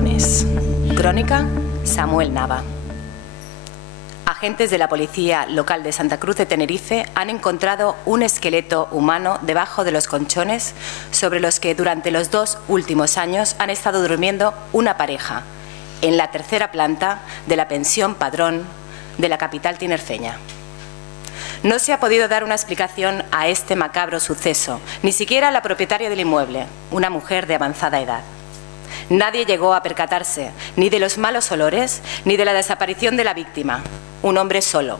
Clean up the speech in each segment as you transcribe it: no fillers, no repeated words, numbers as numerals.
colchones. Crónica, Samuel Nava. Agentes de la Policía Local de Santa Cruz de Tenerife han encontrado un esqueleto humano debajo de los colchones sobre los que durante los 2 últimos años han estado durmiendo una pareja en la 3ª planta de la pensión Padrón de la capital tinerfeña. No se ha podido dar una explicación a este macabro suceso, ni siquiera la propietaria del inmueble, una mujer de avanzada edad. Nadie llegó a percatarse ni de los malos olores ni de la desaparición de la víctima, un hombre solo,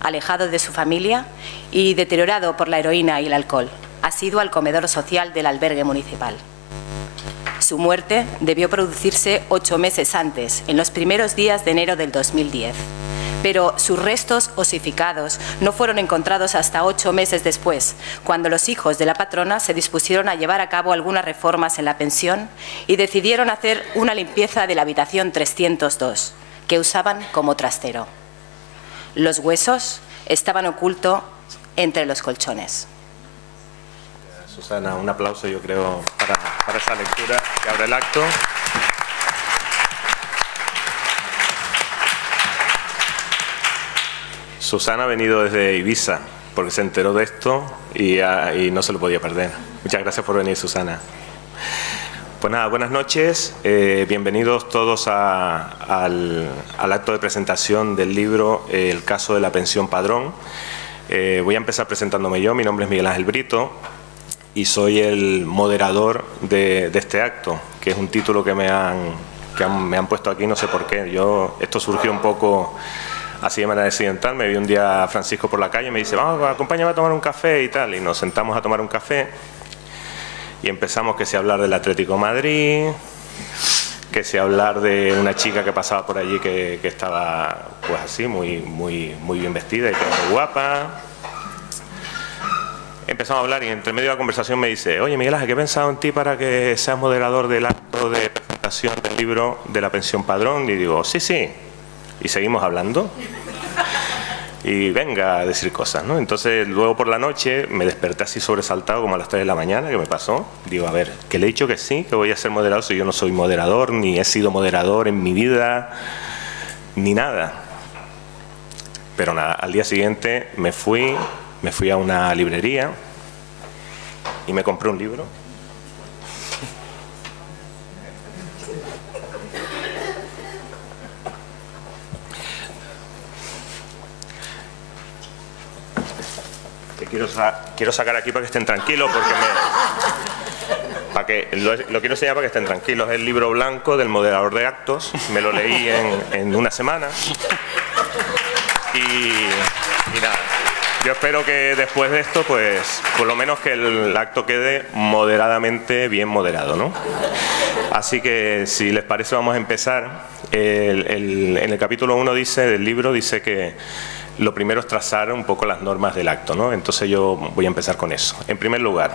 alejado de su familia y deteriorado por la heroína y el alcohol, asiduo al comedor social del albergue municipal. Su muerte debió producirse 8 meses antes, en los primeros días de enero del 2010. Pero sus restos osificados no fueron encontrados hasta 8 meses después, cuando los hijos de la patrona se dispusieron a llevar a cabo algunas reformas en la pensión y decidieron hacer una limpieza de la habitación 302, que usaban como trastero. Los huesos estaban ocultos entre los colchones. Susana, un aplauso yo creo para esa lectura que abre el acto. Susana ha venido desde Ibiza porque se enteró de esto y no se lo podía perder. Muchas gracias por venir, Susana. Pues nada, buenas noches. Bienvenidos todos al acto de presentación del libro El caso de la pensión Padrón. Voy a empezar presentándome yo. Mi nombre es Miguel Ángel Brito y soy el moderador de este acto, que es un título que me han puesto aquí, no sé por qué. Esto surgió un poco así de manera accidental. Me vi un día a Francisco por la calle y me dice, vamos, acompáñame a tomar un café y tal. Y nos sentamos a tomar un café y empezamos que si hablar del Atlético de Madrid, que si hablar de una chica que pasaba por allí que estaba pues así, muy bien vestida y que era muy guapa. Empezamos a hablar y entre medio de la conversación me dice, oye Miguel Ángel, ¿qué he pensado en ti para que seas moderador del acto de presentación del libro de la pensión Padrón? Y digo, sí. Y seguimos hablando y venga a decir cosas, ¿no? Entonces luego por la noche me desperté así sobresaltado como a las 3 de la mañana, que me pasó. Digo, a ver, que le he dicho que sí, que voy a ser moderador, si yo no soy moderador, ni he sido moderador en mi vida, ni nada. Pero nada, al día siguiente me fui a una librería y me compré un libro. Quiero sacar aquí para que estén tranquilos, porque lo quiero enseñar para que estén tranquilos. Es el libro blanco del moderador de actos. Me lo leí en una semana. Y nada, yo espero que después de esto, pues, por lo menos que el acto quede moderadamente bien moderado, ¿no? Así que, si les parece, vamos a empezar. En el capítulo 1 del libro dice que lo primero es trazar un poco las normas del acto, ¿no? Entonces yo voy a empezar con eso. En primer lugar,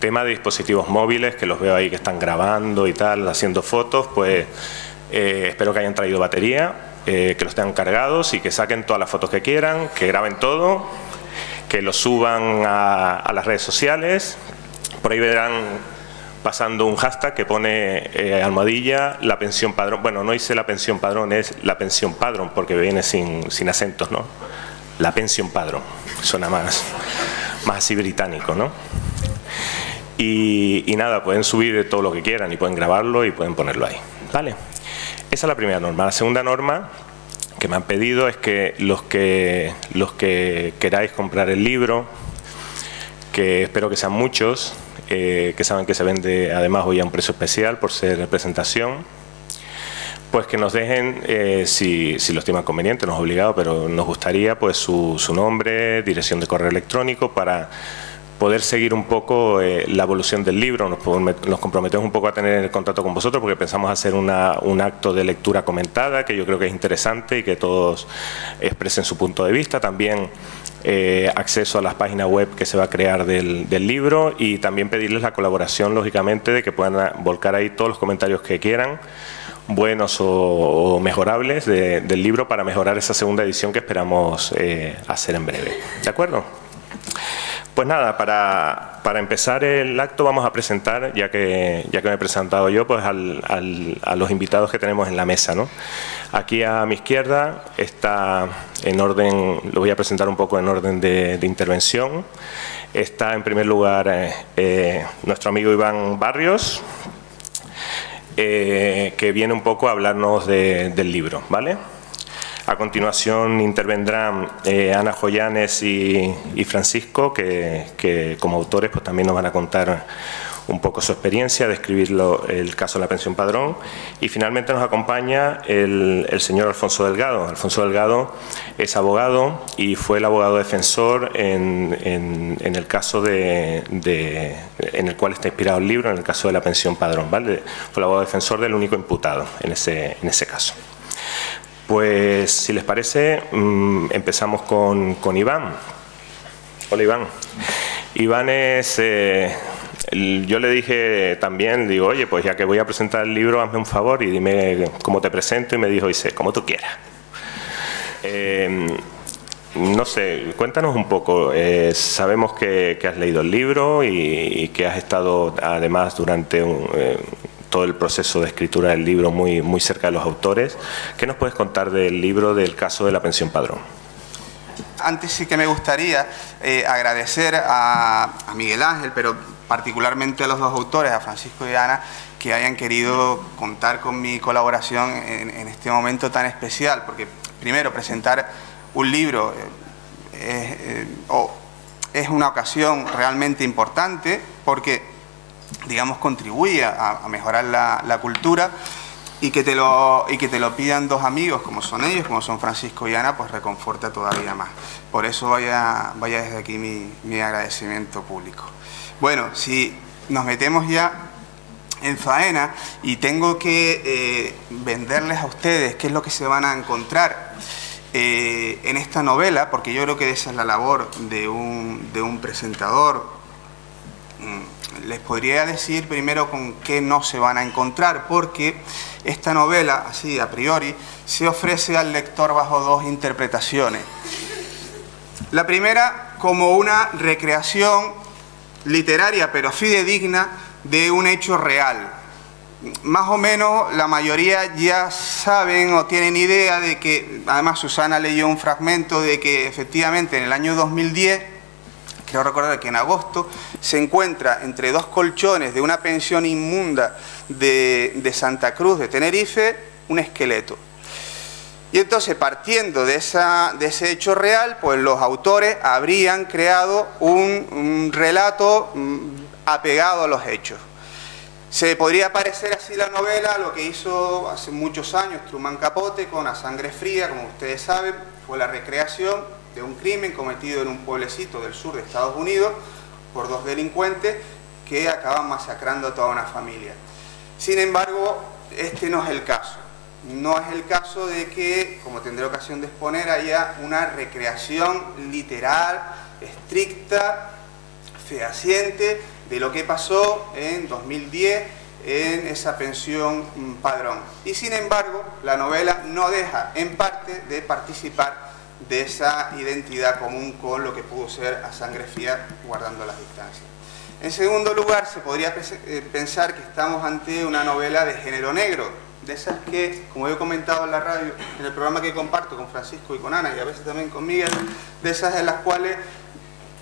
tema de dispositivos móviles, que los veo ahí que están grabando y tal, haciendo fotos, pues espero que hayan traído batería, que los tengan cargados y que saquen todas las fotos que quieran, que graben todo, que lo suban a las redes sociales. Por ahí verán pasando un hashtag que pone almohadilla la pensión Padrón. Bueno, no dice la pensión Padrón, es la pensión Padrón, porque viene sin acentos, ¿no? La pensión Padrón. Suena más así británico, ¿no? Y nada, pueden subir todo lo que quieran y pueden grabarlo y pueden ponerlo ahí, ¿vale? Esa es la primera norma. La segunda norma que me han pedido es que los que queráis comprar el libro, que espero que sean muchos, que saben que se vende además hoy a un precio especial por ser representación, pues que nos dejen, si lo estiman conveniente, no es obligado, pero nos gustaría pues su nombre, dirección de correo electrónico para poder seguir un poco la evolución del libro. Nos comprometemos un poco a tener contacto con vosotros porque pensamos hacer un acto de lectura comentada que yo creo que es interesante y que todos expresen su punto de vista. También acceso a las páginas web que se va a crear del libro y también pedirles la colaboración, lógicamente, de que puedan volcar ahí todos los comentarios que quieran, buenos o mejorables del libro para mejorar esa segunda edición que esperamos hacer en breve. ¿De acuerdo? Pues nada, para empezar el acto vamos a presentar, ya que me he presentado yo, pues a los invitados que tenemos en la mesa, ¿no? Aquí a mi izquierda está en orden, lo voy a presentar un poco en orden de intervención. Está en primer lugar nuestro amigo Iván Barrios, que viene un poco a hablarnos del libro, ¿vale? A continuación intervendrán Ana Joyanes y Francisco, que como autores pues también nos van a contar un poco su experiencia, describir el caso de la pensión padrón. Y finalmente nos acompaña el señor Alfonso Delgado. Alfonso Delgado es abogado y fue el abogado defensor en el caso en el cual está inspirado el libro, en el caso de la pensión padrón, ¿vale? Fue el abogado defensor del único imputado en ese caso. Pues, si les parece, empezamos con Iván. Hola, Iván. Iván es... yo le dije también, digo, oye, pues ya que voy a presentar el libro, hazme un favor y dime cómo te presento. Y me dijo, dice, como tú quieras. No sé, cuéntanos un poco. Sabemos que has leído el libro y que has estado, además, durante todo el proceso de escritura del libro muy cerca de los autores. ¿Qué nos puedes contar del libro del caso de la pensión padrón? Antes sí que me gustaría agradecer a Miguel Ángel, pero particularmente a los dos autores, a Francisco y Ana, que hayan querido contar con mi colaboración en este momento tan especial, porque primero presentar un libro es una ocasión realmente importante, porque digamos contribuye a mejorar la cultura, y que te lo pidan dos amigos como son ellos, como son Francisco y Ana, pues reconforta todavía más. Por eso vaya desde aquí mi agradecimiento público. Bueno, si nos metemos ya en faena y tengo que venderles a ustedes qué es lo que se van a encontrar en esta novela, porque yo creo que esa es la labor de un presentador, les podría decir primero con qué no se van a encontrar, porque esta novela, así a priori, se ofrece al lector bajo dos interpretaciones. La primera, como una recreación literaria, pero fidedigna, de un hecho real. Más o menos la mayoría ya saben o tienen idea de que, además Susana leyó un fragmento de que efectivamente en el año 2010, creo recordar que en agosto, se encuentra entre dos colchones de una pensión inmunda de Santa Cruz de Tenerife un esqueleto. Y entonces, partiendo de ese hecho real, pues los autores habrían creado un relato apegado a los hechos. Se podría parecer así la novela a lo que hizo hace muchos años Truman Capote con A Sangre Fría, como ustedes saben, fue la recreación de un crimen cometido en un pueblecito del sur de Estados Unidos por dos delincuentes que acaban masacrando a toda una familia. Sin embargo, este no es el caso. No es el caso de que, como tendré ocasión de exponer, haya una recreación literal, estricta, fehaciente de lo que pasó en 2010 en esa pensión padrón. Y sin embargo, la novela no deja en parte de participar de esa identidad común con lo que pudo ser A Sangre Fría, guardando las distancias. En segundo lugar, se podría pensar que estamos ante una novela de género negro, de esas que, como he comentado en la radio, en el programa que comparto con Francisco y con Ana, y a veces también con Miguel, de esas en las cuales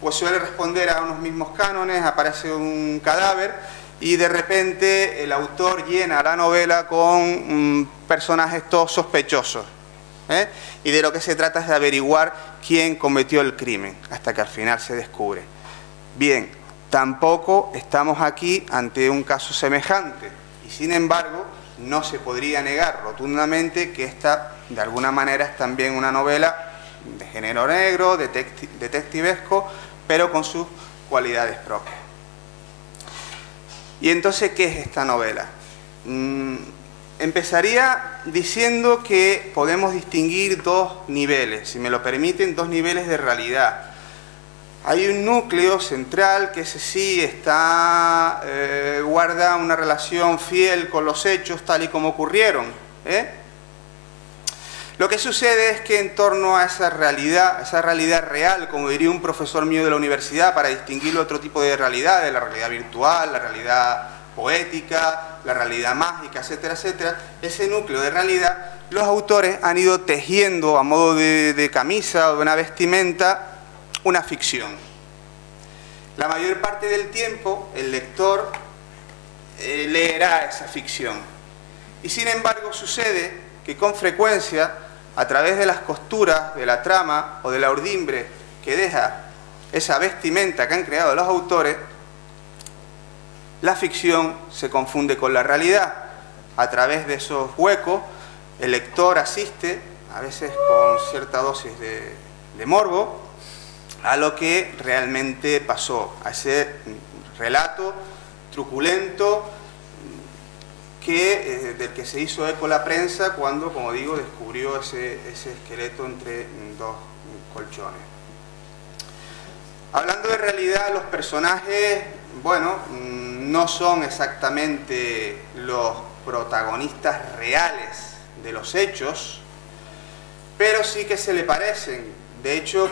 pues suele responder a unos mismos cánones, aparece un cadáver y de repente el autor llena la novela con personajes todos sospechosos. Y de lo que se trata es de averiguar quién cometió el crimen, hasta que al final se descubre. Bien, tampoco estamos aquí ante un caso semejante, y sin embargo no se podría negar rotundamente que esta, de alguna manera, es también una novela de género negro, detectivesco, pero con sus cualidades propias. ¿Y entonces qué es esta novela? Empezaría diciendo que podemos distinguir dos niveles, si me lo permiten, dos niveles de realidad. Hay un núcleo central que ese sí guarda una relación fiel con los hechos tal y como ocurrieron. Lo que sucede es que en torno a esa realidad real, como diría un profesor mío de la universidad, para distinguir otro tipo de realidades, la realidad virtual, la realidad poética, la realidad mágica, etcétera, etcétera, ese núcleo de realidad, los autores han ido tejiendo a modo de camisa o de una vestimenta una ficción. La mayor parte del tiempo el lector leerá esa ficción. Y sin embargo sucede que con frecuencia, a través de las costuras de la trama o de la urdimbre que deja esa vestimenta que han creado los autores, la ficción se confunde con la realidad. A través de esos huecos, el lector asiste, a veces con cierta dosis de morbo, a lo que realmente pasó, a ese relato truculento del que se hizo eco la prensa cuando, como digo, descubrió ese esqueleto entre dos colchones. Hablando de realidad, los personajes, bueno, no son exactamente los protagonistas reales de los hechos, pero sí que se le parecen. De hecho,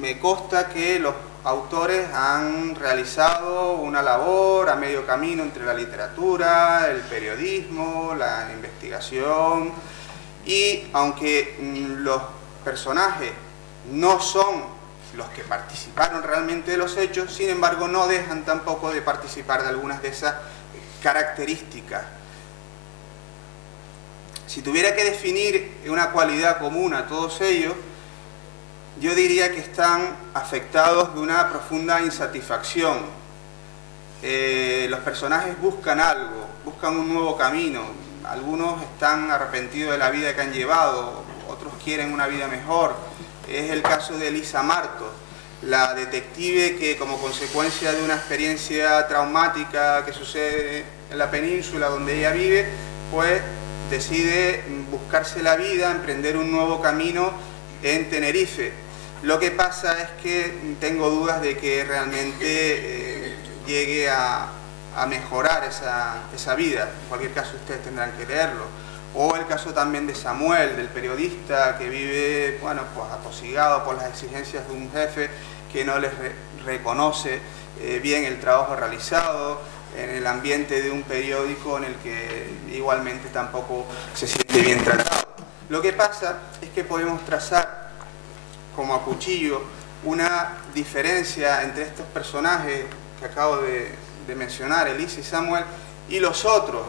me consta que los autores han realizado una labor a medio camino entre la literatura, el periodismo, la investigación, y aunque los personajes no son los que participaron realmente de los hechos, sin embargo no dejan tampoco de participar de algunas de esas características. Si tuviera que definir una cualidad común a todos ellos, yo diría que están afectados de una profunda insatisfacción. Los personajes buscan algo, buscan un nuevo camino. Algunos están arrepentidos de la vida que han llevado, otros quieren una vida mejor. Es el caso de Elisa Martos, la detective que, como consecuencia de una experiencia traumática que sucede en la península donde ella vive, pues decide buscarse la vida, emprender un nuevo camino en Tenerife. Lo que pasa es que tengo dudas de que realmente llegue a mejorar esa vida. En cualquier caso ustedes tendrán que leerlo. O el caso también de Samuel, del periodista que vive, bueno, pues atosigado por las exigencias de un jefe que no les reconoce bien el trabajo realizado en el ambiente de un periódico en el que igualmente tampoco se siente bien tratado. Lo que pasa es que podemos trazar como a cuchillo una diferencia entre estos personajes que acabo de mencionar, Elisa y Samuel, y los otros,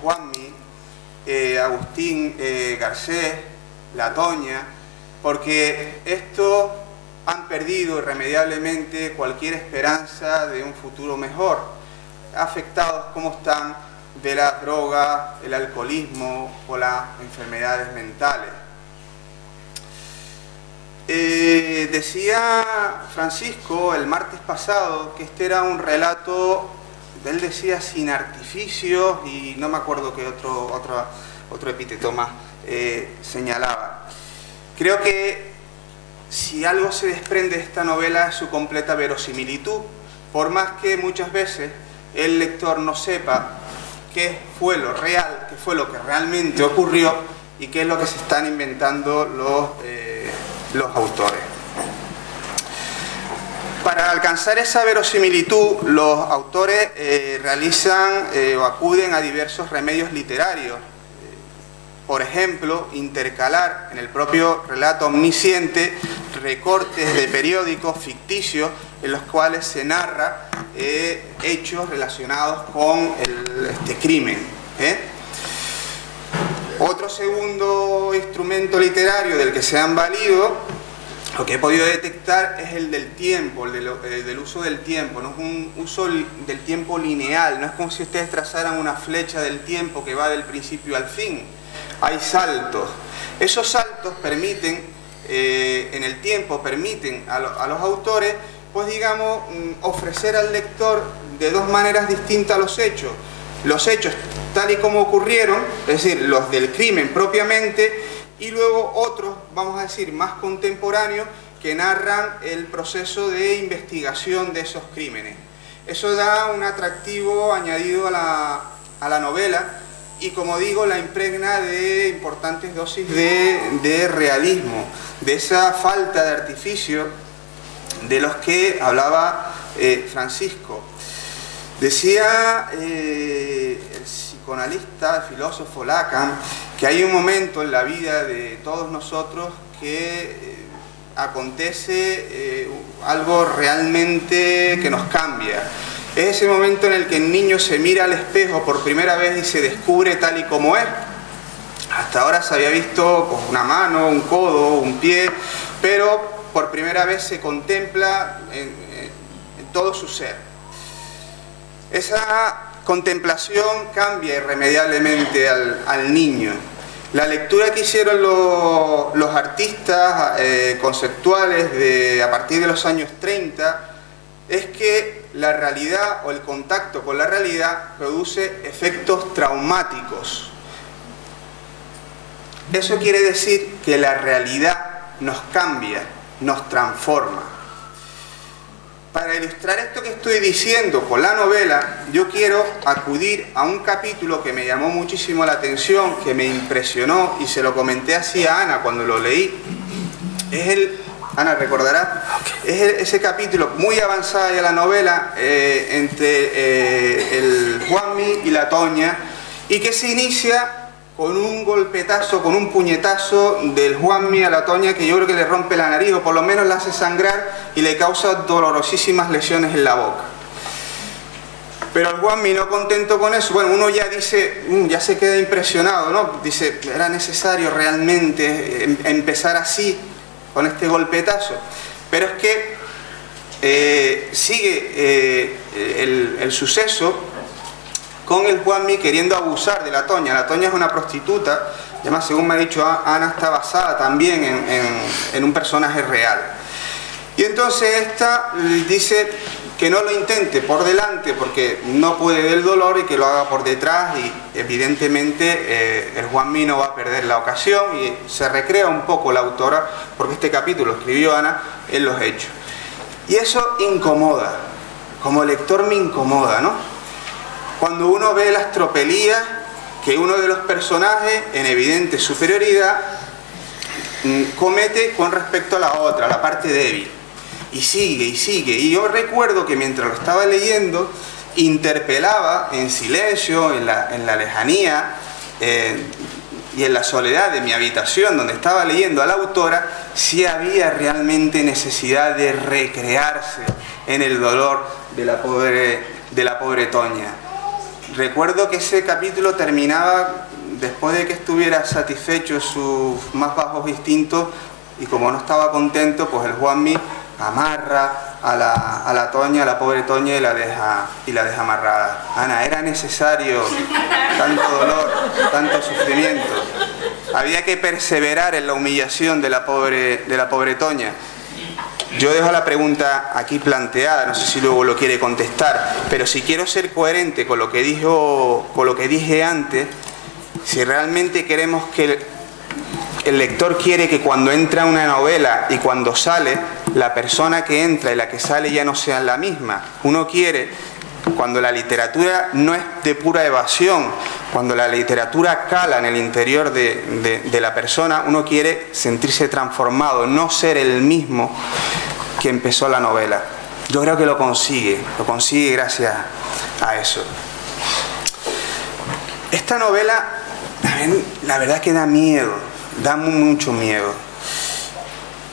Juanmi, Agustín Garcés, La Toña, porque estos han perdido irremediablemente cualquier esperanza de un futuro mejor, afectados como están de la droga, el alcoholismo o las enfermedades mentales. Decía Francisco el martes pasado que este era un relato, él decía sin artificios y no me acuerdo qué otro epíteto más señalaba. Creo que si algo se desprende de esta novela es su completa verosimilitud, por más que muchas veces el lector no sepa qué fue lo real, qué fue lo que realmente ocurrió y qué es lo que se están inventando los autores. Para alcanzar esa verosimilitud, los autores realizan o acuden a diversos remedios literarios. Por ejemplo, intercalar en el propio relato omnisciente recortes de periódicos ficticios en los cuales se narra hechos relacionados con este crimen. Otro segundo instrumento literario del que se han valido, lo que he podido detectar, es el del tiempo, el del uso del tiempo. No es un uso del tiempo lineal, no es como si ustedes trazaran una flecha del tiempo que va del principio al fin. Hay saltos. Esos saltos permiten, en el tiempo, permiten a los autores, pues digamos, ofrecer al lector de dos maneras distintas los hechos tal y como ocurrieron, es decir, los del crimen propiamente, y luego otros, vamos a decir, más contemporáneos, que narran el proceso de investigación de esos crímenes. Eso da un atractivo añadido a la novela y como digo, la impregna de importantes dosis de realismo, de esa falta de artificio de los que hablaba Francisco. Decía el psicoanalista, el filósofo Lacan, que hay un momento en la vida de todos nosotros que acontece algo realmente que nos cambia. Es ese momento en el que el niño se mira al espejo por primera vez y se descubre tal y como es. Hasta ahora se había visto pues, una mano, un codo, un pie, pero por primera vez se contempla en todo su ser. Esa contemplación cambia irremediablemente al niño. La lectura que hicieron los artistas conceptuales a partir de los años 30 es que la realidad o el contacto con la realidad produce efectos traumáticos. Eso quiere decir que la realidad nos cambia, nos transforma. Para ilustrar esto que estoy diciendo con la novela, yo quiero acudir a un capítulo que me llamó muchísimo la atención, que me impresionó y se lo comenté así a Ana cuando lo leí. Ana recordará, es ese capítulo muy avanzada ya la novela entre el Juanmi y la Toña, y que se inicia con un golpetazo, con un puñetazo del Juanmi a la Toña que yo creo que le rompe la nariz o por lo menos la hace sangrar y le causa dolorosísimas lesiones en la boca. Pero el Juanmi, no contento con eso, bueno, uno ya dice, ya se queda impresionado, ¿no? Dice, ¿era necesario realmente empezar así, con este golpetazo? Pero es que sigue el suceso con el Juanmi queriendo abusar de la Toña. La Toña es una prostituta, y además, según me ha dicho Ana, está basada también en un personaje real. Y entonces esta dice que no lo intente por delante porque no puede del dolor y que lo haga por detrás, y evidentemente el Juanmi no va a perder la ocasión y se recrea un poco la autora, porque este capítulo lo escribió Ana en los hechos. Y eso incomoda, como lector me incomoda, ¿no? Cuando uno ve las tropelías que uno de los personajes, en evidente superioridad, comete con respecto a la otra, la parte débil. Y sigue, y sigue. Y yo recuerdo que mientras lo estaba leyendo, interpelaba en silencio, en la lejanía y en la soledad de mi habitación, donde estaba leyendo a la autora, si había realmente necesidad de recrearse en el dolor de la pobre Toña. Recuerdo que ese capítulo terminaba después de que estuviera satisfecho sus más bajos instintos, y como no estaba contento, pues el Juanmi amarra a la Toña, a la pobre Toña, y la deja amarrada. Ana, ¿era necesario tanto dolor, tanto sufrimiento? Había que perseverar en la humillación de la pobre Toña. Yo dejo la pregunta aquí planteada, no sé si luego lo quiere contestar, pero si quiero ser coherente con lo que dije antes, si realmente queremos que el lector quiere que cuando entra una novela y cuando sale, la persona que entra y la que sale ya no sean la misma. Uno quiere, cuando la literatura no es de pura evasión, cuando la literatura cala en el interior de la persona, uno quiere sentirse transformado, no ser el mismo que empezó la novela. Yo creo que lo consigue gracias a eso. Esta novela, la verdad que da miedo, da mucho miedo.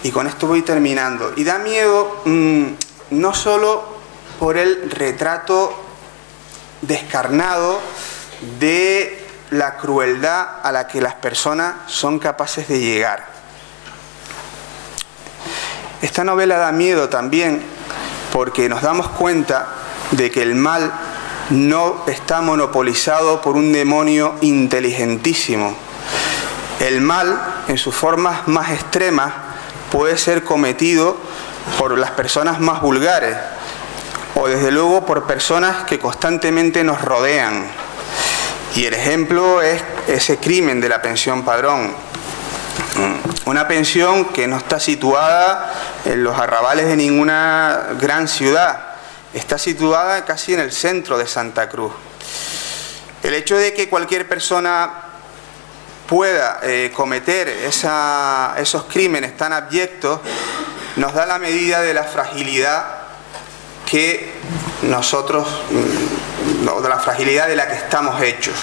Y con esto voy terminando. Y da miedo no solo por el retrato descarnado de la crueldad a la que las personas son capaces de llegar. Esta novela da miedo también porque nos damos cuenta de que el mal no está monopolizado por un demonio inteligentísimo. El mal, en sus formas más extremas, puede ser cometido por las personas más vulgares o desde luego por personas que constantemente nos rodean. Y el ejemplo es ese crimen de la pensión Padrón. Una pensión que no está situada en los arrabales de ninguna gran ciudad, está situada casi en el centro de Santa Cruz. El hecho de que cualquier persona pueda cometer esos crímenes tan abyectos nos da la medida de la fragilidad que nosotros, de la fragilidad de la que estamos hechos.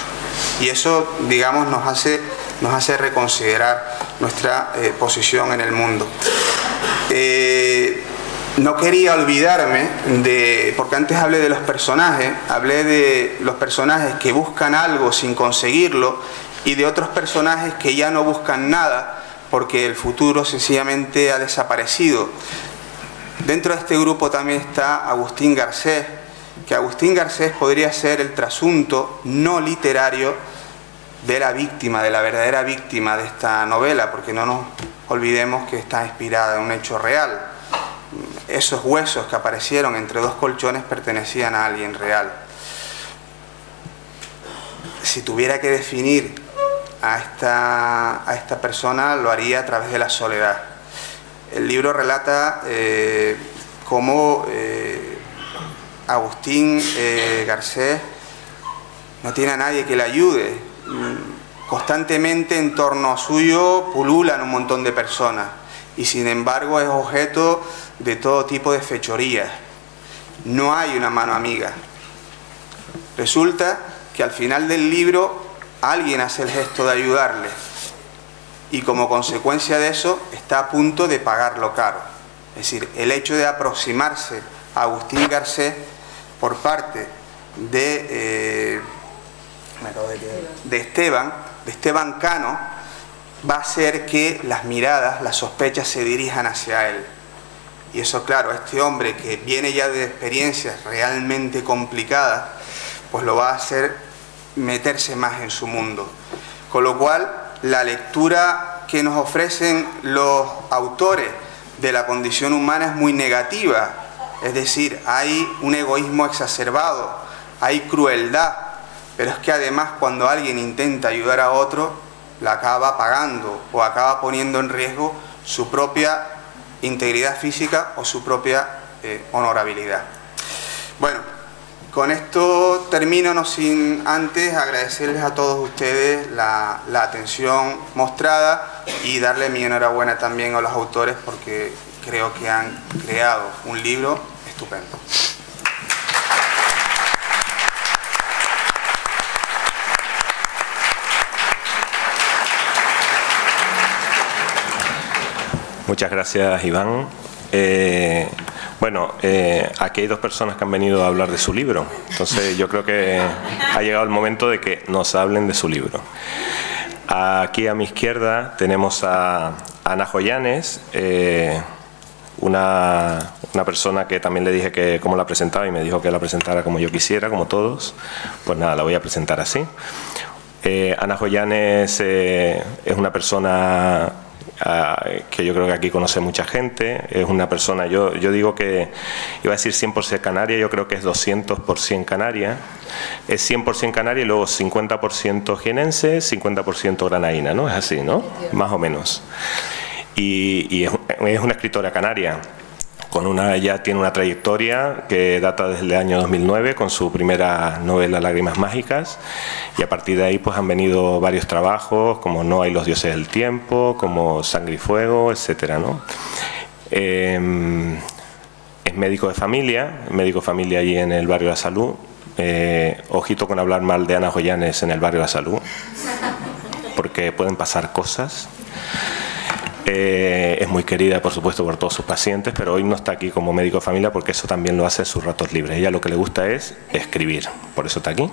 Y eso, digamos, nos hace reconsiderar nuestra posición en el mundo. No quería olvidarme porque antes hablé de los personajes que buscan algo sin conseguirlo y de otros personajes que ya no buscan nada porque el futuro sencillamente ha desaparecido. Dentro de este grupo también está Agustín Garcés, que Agustín Garcés podría ser el trasunto no literario de la víctima, de la verdadera víctima de esta novela, porque no nos olvidemos que está inspirada en un hecho real. Esos huesos que aparecieron entre dos colchones pertenecían a alguien real. Si tuviera que definir a esta persona, lo haría a través de la soledad. El libro relata cómo Agustín Garcés no tiene a nadie que le ayude. Constantemente en torno a suyo pululan un montón de personas y sin embargo es objeto de todo tipo de fechorías. No hay una mano amiga. Resulta que al final del libro alguien hace el gesto de ayudarle y como consecuencia de eso está a punto de pagarlo caro. Es decir, el hecho de aproximarse a Agustín Garcés por parte de Esteban Cano va a hacer que las miradas, las sospechas se dirijan hacia él. Y eso, claro, este hombre que viene ya de experiencias realmente complicadas, pues lo va a hacer meterse más en su mundo. Con lo cual, la lectura que nos ofrecen los autores de la condición humana es muy negativa. Es decir, hay un egoísmo exacerbado, hay crueldad, pero es que además cuando alguien intenta ayudar a otro, la acaba pagando o acaba poniendo en riesgo su propia integridad física o su propia honorabilidad. Bueno, con esto termino, no sin antes agradecerles a todos ustedes la atención mostrada y darle mi enhorabuena también a los autores porque creo que han creado un libro estupendo. Muchas gracias, Iván. Bueno, aquí hay dos personas que han venido a hablar de su libro, entonces yo creo que ha llegado el momento de que nos hablen de su libro. Aquí a mi izquierda tenemos a Ana Joyanes, una persona que también le dije que cómo la presentaba y me dijo que la presentara como yo quisiera, como todos. Pues nada, la voy a presentar así. Ana Joyanes es una persona que yo creo que aquí conoce mucha gente. Es una persona, yo digo que iba a decir 100% canaria, yo creo que es 200% canaria. Es 100% canaria y luego 50% jienense, 50% granaína, ¿no? Es así, ¿no? Más o menos. Y es una escritora canaria. Ya tiene una trayectoria que data desde el año 2009 con su primera novela Lágrimas Mágicas, y a partir de ahí pues han venido varios trabajos como No hay los dioses del tiempo, como Sangre y Fuego, etcétera, ¿no? Es médico de familia allí en el barrio de la Salud. Ojito con hablar mal de Ana Joyanes en el barrio de la Salud, porque pueden pasar cosas. Es muy querida, por supuesto, por todos sus pacientes, pero hoy no está aquí como médico de familia porque eso también lo hace en sus ratos libres. Ella lo que le gusta es escribir, por eso está aquí.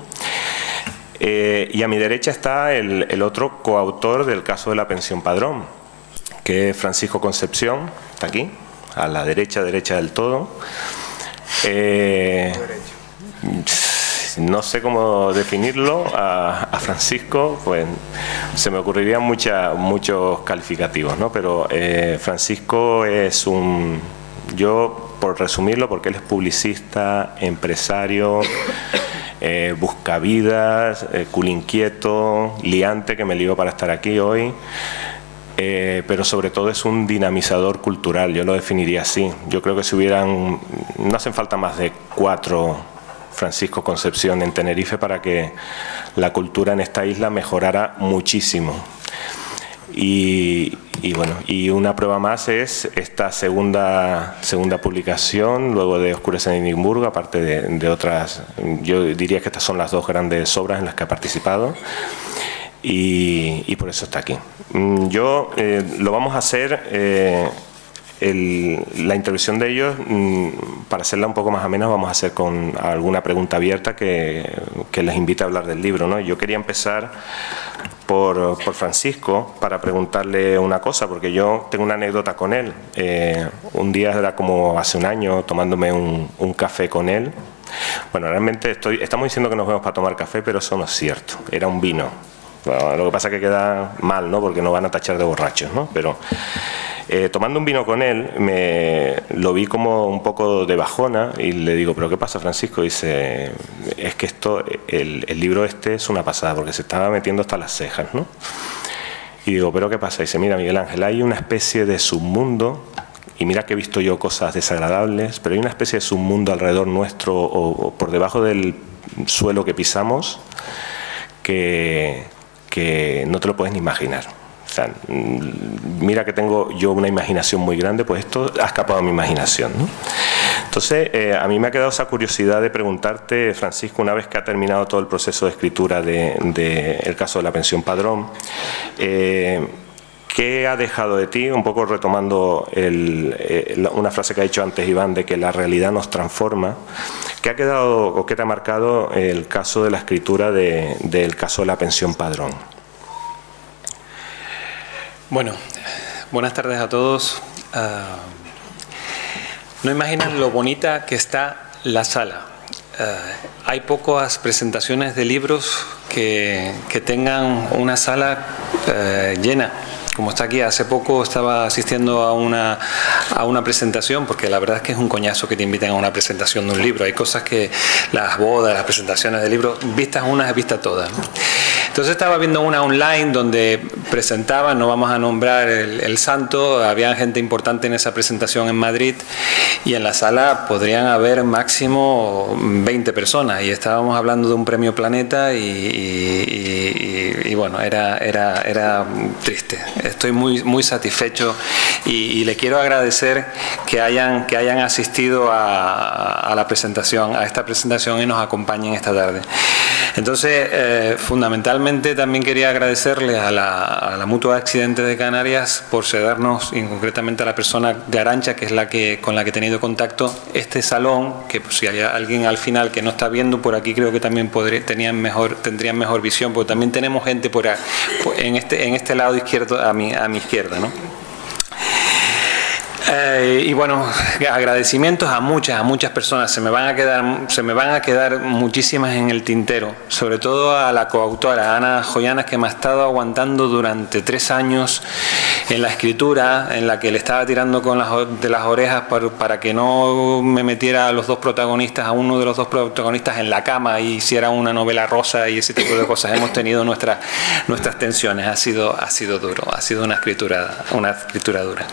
Y a mi derecha está el otro coautor del caso de la pensión Padrón, que es Francisco Concepción, está aquí, a la derecha del todo. No sé cómo definirlo a Francisco, pues se me ocurrirían muchos calificativos, ¿no? Pero Francisco es yo por resumirlo, porque él es publicista, empresario, buscavidas, culinquieto, liante, que me lió para estar aquí hoy. Pero sobre todo es un dinamizador cultural, yo lo definiría así. Yo creo que no hacen falta más de Francisco Concepción en Tenerife para que la cultura en esta isla mejorara muchísimo. Y bueno, y una prueba más es esta segunda publicación, luego de Oscuras en Edimburgo, aparte de otras. Yo diría que estas son las dos grandes obras en las que ha participado, y por eso está aquí. Yo lo vamos a hacer, la intervención de ellos, para hacerla un poco más amena, vamos a hacer con alguna pregunta abierta que les invite a hablar del libro, ¿no? Yo quería empezar por Francisco para preguntarle una cosa, porque yo tengo una anécdota con él. Un día, era como hace un año, tomándome un café con él. Bueno, realmente estamos diciendo que nos vemos para tomar café, pero eso no es cierto. Era un vino. Bueno, lo que pasa es que queda mal, ¿no? Porque nos van a tachar de borrachos, ¿no? Pero tomando un vino con él, lo vi como un poco de bajona y le digo, ¿pero qué pasa, Francisco? Y dice, es que el libro este es una pasada, porque se estaba metiendo hasta las cejas, ¿no? Y digo, ¿pero qué pasa? Y dice, mira, Miguel Ángel, hay una especie de submundo, y mira que he visto yo cosas desagradables, pero hay una especie de submundo alrededor nuestro o por debajo del suelo que pisamos que no te lo puedes ni imaginar. O sea, mira que tengo yo una imaginación muy grande, pues esto ha escapado a mi imaginación, ¿no? Entonces, a mí me ha quedado esa curiosidad de preguntarte, Francisco, una vez que ha terminado todo el proceso de escritura del caso de la pensión Padrón, ¿qué ha dejado de ti? Un poco retomando una frase que ha dicho antes Iván, de que la realidad nos transforma. ¿Qué ha quedado o qué te ha marcado el caso de la escritura del caso de la pensión Padrón? Bueno, buenas tardes a todos. No imaginan lo bonita que está la sala. Hay pocas presentaciones de libros que tengan una sala llena, como está aquí. Hace poco estaba asistiendo a una presentación, porque la verdad es que es un coñazo que te inviten a una presentación de un libro. Hay cosas que las bodas, las presentaciones de libros, vistas unas, vistas todas, ¿no? Entonces estaba viendo una online donde presentaban, no vamos a nombrar el santo, había gente importante en esa presentación en Madrid, y en la sala podrían haber máximo 20 personas, y estábamos hablando de un premio Planeta y bueno, era triste. Estoy muy satisfecho y le quiero agradecer que hayan asistido a la presentación, a esta presentación, y nos acompañen esta tarde. Entonces, fundamentalmente también quería agradecerle a la Mutua de Accidentes de Canarias por cedernos, y concretamente a la persona de Arantxa, que es con la que he tenido contacto, este salón, que pues, si hay alguien al final que no está viendo por aquí, creo que también tendrían mejor visión, porque también tenemos gente en este lado izquierdo, a mi izquierda, ¿no? Y bueno, agradecimientos a muchas personas. Se me van a quedar muchísimas en el tintero, sobre todo a la coautora Ana Joyanas, que me ha estado aguantando durante 3 años en la escritura, en la que le estaba tirando de las orejas para que no me metiera a uno de los dos protagonistas en la cama y hiciera una novela rosa y ese tipo de cosas. Hemos tenido nuestras tensiones. Ha sido duro, ha sido una escritura dura.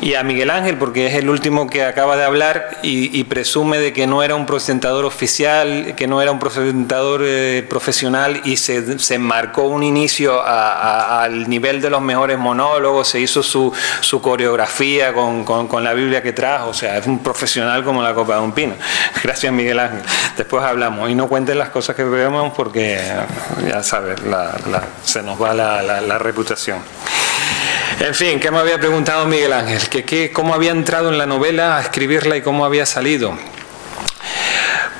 Y a Miguel Ángel, porque es el último que acaba de hablar y presume de que no era un presentador oficial, que no era un presentador profesional, y se enmarcó un inicio al nivel de los mejores monólogos, se hizo su coreografía con la Biblia que trajo. O sea, es un profesional como la copa de un pino. Gracias, Miguel Ángel. Después hablamos, y no cuentes las cosas que vemos, porque ya sabes, se nos va la reputación. En fin, ¿qué me había preguntado Miguel Ángel? ¿Cómo había entrado en la novela a escribirla y cómo había salido?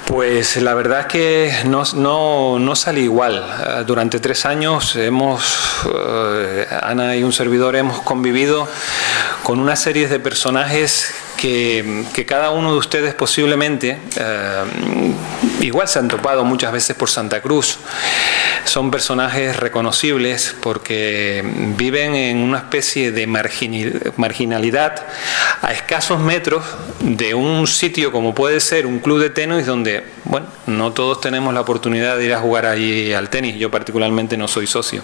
Pues la verdad es que no salí igual. Durante 3 años Ana y un servidor hemos convivido con una serie de personajes que cada uno de ustedes posiblemente igual se han topado muchas veces por Santa Cruz. Son personajes reconocibles porque viven en una especie de marginalidad a escasos metros de un sitio como puede ser un club de tenis, donde, bueno, no todos tenemos la oportunidad de ir a jugar allí al tenis. Yo particularmente no soy socio.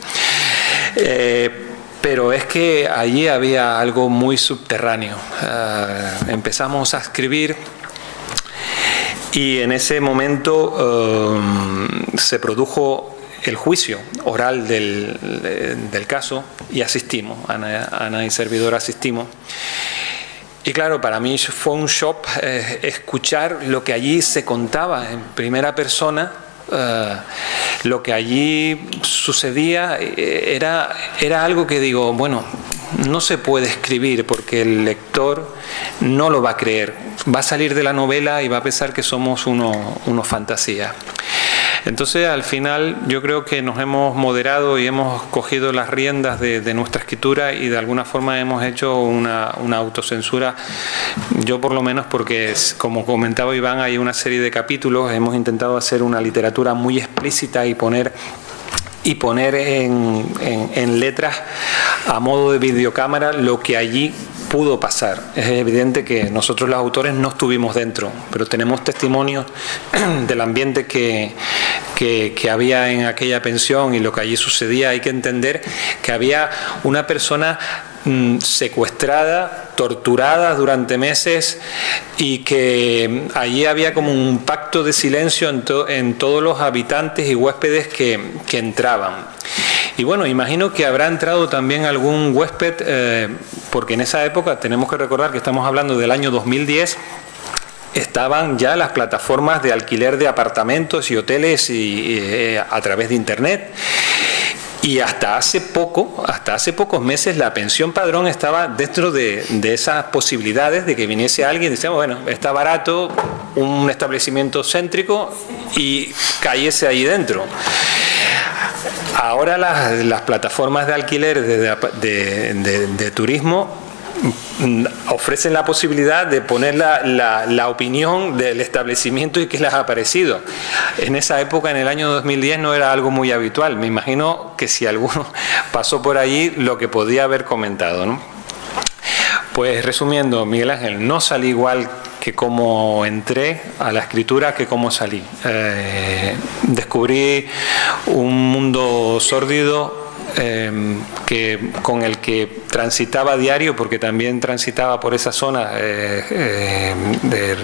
Pero es que allí había algo muy subterráneo. Empezamos a escribir y en ese momento se produjo el juicio oral del caso y asistimos, Ana y servidor asistimos. Y claro, para mí fue un shock escuchar lo que allí se contaba en primera persona. Lo que allí sucedía era algo que digo, bueno, no se puede escribir porque el lector no lo va a creer. Va a salir de la novela y va a pensar que somos unos fantasías. Entonces, al final, yo creo que nos hemos moderado y hemos cogido las riendas de nuestra escritura y de alguna forma hemos hecho una autocensura. Yo, por lo menos, porque, como comentaba Iván, hay una serie de capítulos, hemos intentado hacer una literatura muy explícita y poner en letras a modo de videocámara lo que allí pudo pasar. Es evidente que nosotros los autores no estuvimos dentro, pero tenemos testimonios del ambiente que había en aquella pensión y lo que allí sucedía. Hay que entender que había una persona secuestrada, torturada durante meses y que allí había como un pacto de silencio en todos los habitantes y huéspedes que entraban. Y bueno, imagino que habrá entrado también algún huésped, porque en esa época tenemos que recordar que estamos hablando del año 2010, estaban ya las plataformas de alquiler de apartamentos y hoteles a través de Internet. Y hasta hace pocos meses la pensión Padrón estaba dentro de esas posibilidades de que viniese alguien y decíamos, bueno, está barato, un establecimiento céntrico y cayese ahí dentro. Ahora las plataformas de alquiler de turismo ofrecen la posibilidad de poner la opinión del establecimiento y qué les ha parecido. En esa época, en el año 2010, no era algo muy habitual. Me imagino que si alguno pasó por allí, lo que podía haber comentado, ¿no? Pues resumiendo, Miguel Ángel, no salí igual que como entré a la escritura que como salí. Descubrí un mundo sórdido con el que transitaba a diario, porque también transitaba por esa zona de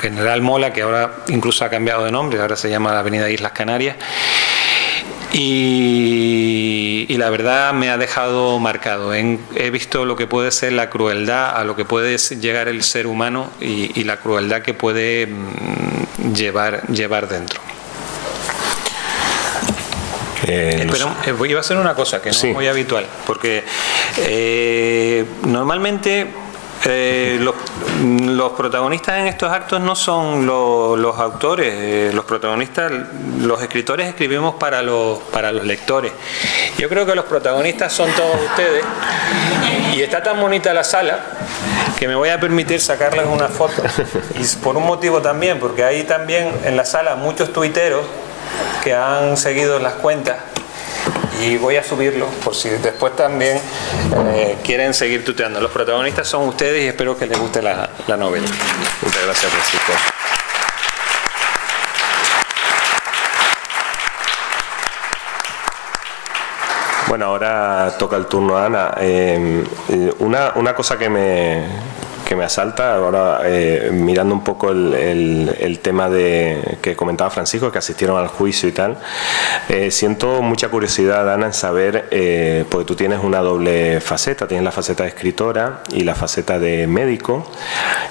General Mola, que ahora incluso ha cambiado de nombre, ahora se llama la Avenida Islas Canarias. Y la verdad me ha dejado marcado. He visto lo que puede ser la crueldad, a lo que puede llegar el ser humano y la crueldad que puede llevar dentro. Pero iba a hacer una cosa que no es muy habitual, porque normalmente los protagonistas en estos actos no son los autores, los protagonistas, los escritores escribimos para los lectores. Yo creo que los protagonistas son todos ustedes y está tan bonita la sala que me voy a permitir sacarles una foto, y por un motivo también, porque hay también en la sala muchos tuiteros que han seguido las cuentas y voy a subirlo por si después también quieren seguir tuiteando. Los protagonistas son ustedes y espero que les guste la novela. Muchas gracias, Francisco. Bueno, ahora toca el turno a Ana. Una cosa que me asalta ahora, mirando un poco el tema que comentaba Francisco, que asistieron al juicio y tal, siento mucha curiosidad, Ana, en saber, porque tú tienes una doble faceta, tienes la faceta de escritora y la faceta de médico,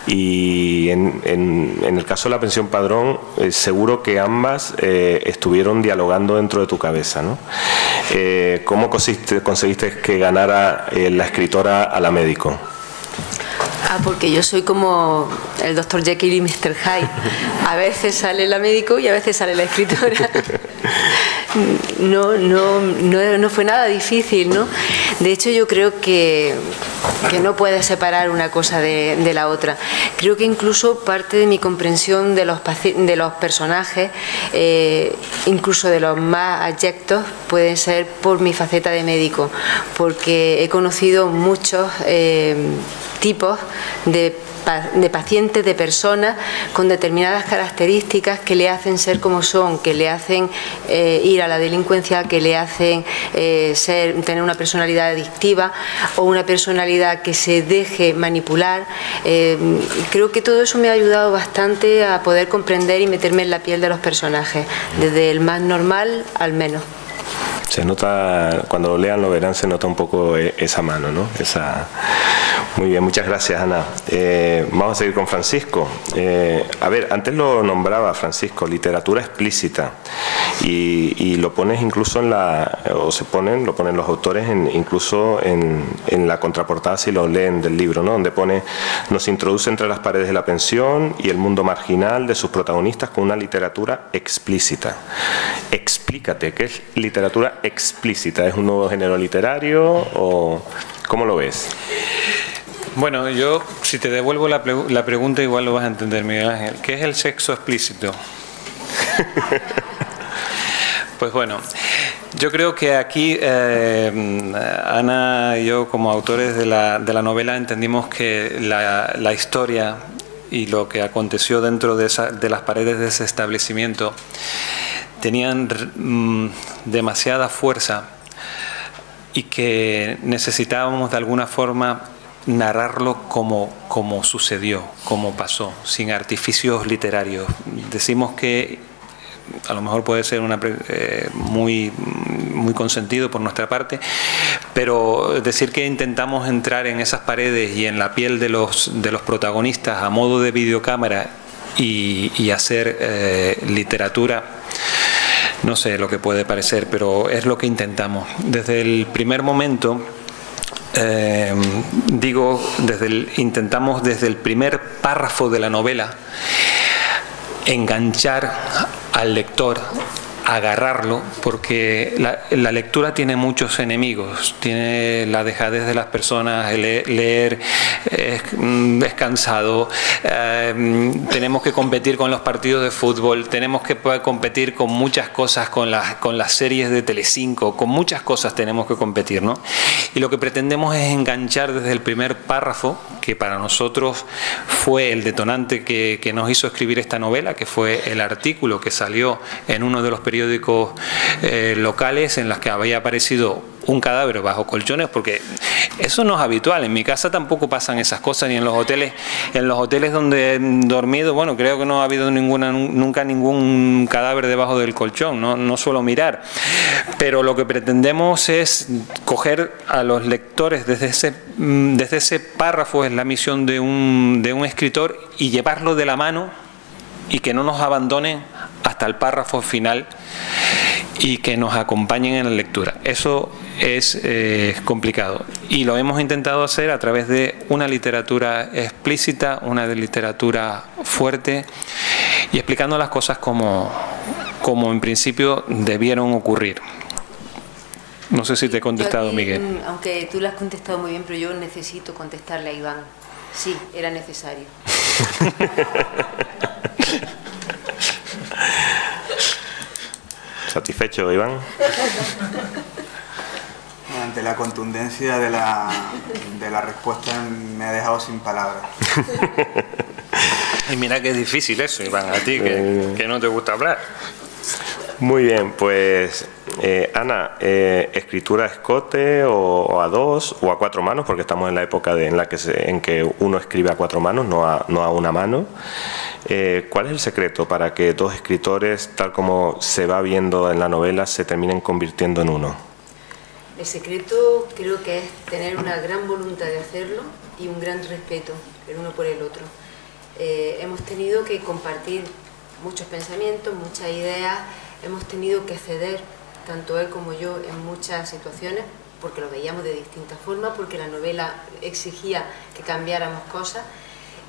y en el caso de la pensión Padrón, seguro que ambas estuvieron dialogando dentro de tu cabeza, ¿no? ¿Cómo conseguiste que ganara la escritora a la médico? Porque yo soy como el Dr. Jekyll y Mr. Hyde. A veces sale la médico y a veces sale la escritora. No fue nada difícil, ¿no? De hecho, yo creo que no puedes separar una cosa de la otra. Creo que incluso parte de mi comprensión de los personajes, incluso de los más abyectos, puede ser por mi faceta de médico, porque he conocido muchos tipos de pacientes, de personas con determinadas características que le hacen ser como son, que le hacen ir a la delincuencia, que le hacen tener una personalidad adictiva o una personalidad que se deje manipular. Creo que todo eso me ha ayudado bastante a poder comprender y meterme en la piel de los personajes, desde el más normal al menos. Se nota, cuando lo lean lo verán, se nota un poco esa mano, ¿no? Muy bien, muchas gracias, Ana. Vamos a seguir con Francisco. A ver, antes lo nombraba Francisco, literatura explícita, y lo pones incluso en lo ponen los autores incluso en la contraportada, si lo leen del libro, ¿no? Donde pone: nos introduce entre las paredes de la pensión y el mundo marginal de sus protagonistas con una literatura explícita. Explícate, ¿qué es literatura explícita? ¿Es un nuevo género literario o cómo lo ves? Bueno, yo, si te devuelvo la pregunta, igual lo vas a entender, Miguel Ángel. ¿Qué es el sexo explícito? Pues bueno, yo creo que aquí Ana y yo, como autores de la novela, entendimos que la historia y lo que aconteció dentro de las paredes de ese establecimiento tenían demasiada fuerza y que necesitábamos de alguna forma narrarlo como sucedió, como pasó, sin artificios literarios. Decimos que a lo mejor puede ser muy consentido por nuestra parte, pero decir que intentamos entrar en esas paredes y en la piel de los protagonistas a modo de videocámara y hacer literatura, no sé lo que puede parecer, pero es lo que intentamos. Desde el primer momento, intentamos desde el primer párrafo de la novela enganchar al lector, agarrarlo, porque la lectura tiene muchos enemigos, tiene la dejadez de las personas, leer es cansado, tenemos que competir con los partidos de fútbol, tenemos que competir con muchas cosas, con las series de Telecinco, con muchas cosas tenemos que competir, ¿no? Y lo que pretendemos es enganchar desde el primer párrafo, que para nosotros fue el detonante que nos hizo escribir esta novela, que fue el artículo que salió en uno de los periódicos locales en los que había aparecido un cadáver bajo colchones, porque eso no es habitual. En mi casa tampoco pasan esas cosas, ni en los hoteles donde he dormido. Bueno, creo que no ha habido nunca ningún cadáver debajo del colchón, no suelo mirar. Pero lo que pretendemos es coger a los lectores desde ese párrafo, es la misión de un escritor, y llevarlo de la mano y que no nos abandonen hasta el párrafo final y que nos acompañen en la lectura. Eso es complicado y lo hemos intentado hacer a través de una literatura explícita, una literatura fuerte y explicando las cosas como en principio debieron ocurrir. No sé si te he contestado, Miguel. Aunque tú lo has contestado muy bien, pero yo necesito contestarle a Iván. Sí, era necesario. ¿Satisfecho, Iván? Ante la contundencia de la respuesta me ha dejado sin palabras. Y mira que es difícil eso, Iván, a ti, que no te gusta hablar. Muy bien, pues Ana, ¿escritura a escote o a dos o a cuatro manos? Porque estamos en la época en que uno escribe a cuatro manos, no a una mano. ¿Cuál es el secreto para que dos escritores, tal como se va viendo en la novela, se terminen convirtiendo en uno? El secreto creo que es tener una gran voluntad de hacerlo y un gran respeto el uno por el otro. Hemos tenido que compartir muchos pensamientos, muchas ideas, hemos tenido que ceder, tanto él como yo, en muchas situaciones, porque lo veíamos de distintas formas, porque la novela exigía que cambiáramos cosas.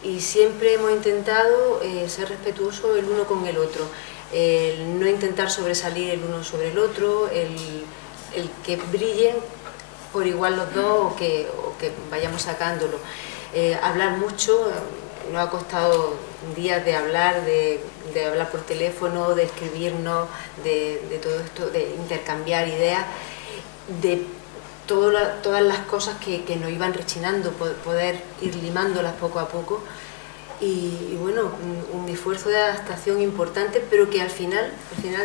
Y siempre hemos intentado ser respetuosos el uno con el otro, el no intentar sobresalir el uno sobre el otro, el que brillen por igual los dos o que vayamos sacándolo. Hablar mucho, nos ha costado días de hablar por teléfono, de escribirnos, de todo esto, de intercambiar ideas, de todas las cosas que nos iban rechinando, poder ir limándolas poco a poco. Y bueno, un esfuerzo de adaptación importante, pero que al final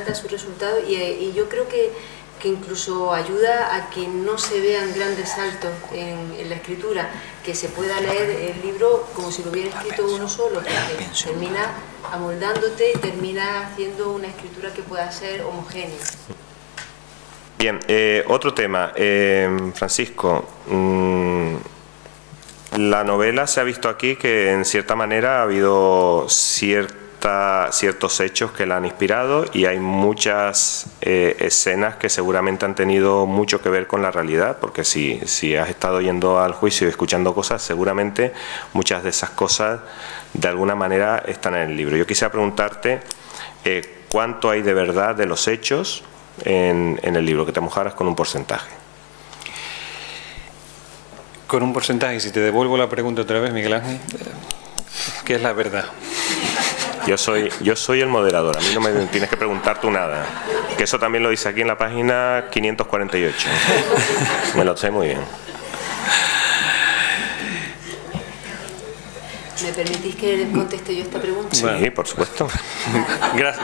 da su resultado, y yo creo que incluso ayuda a que no se vean grandes saltos en la escritura, que se pueda leer el libro como si lo hubiera escrito uno solo, porque termina amoldándote y termina haciendo una escritura que pueda ser homogénea. Bien, otro tema, Francisco. La novela se ha visto aquí que en cierta manera ha habido ciertos hechos que la han inspirado, y hay muchas escenas que seguramente han tenido mucho que ver con la realidad, porque si has estado yendo al juicio y escuchando cosas, seguramente muchas de esas cosas de alguna manera están en el libro. Yo quisiera preguntarte cuánto hay de verdad de los hechos en el libro, que te mojaras con un porcentaje. Con un porcentaje, si te devuelvo la pregunta otra vez, Miguel Ángel, ¿qué es la verdad? Yo soy el moderador, a mí no me tienes que preguntar tú nada, que eso también lo dice aquí en la página 548. Me lo sé muy bien. ¿Me permitís que conteste yo esta pregunta? Sí, bueno, por supuesto.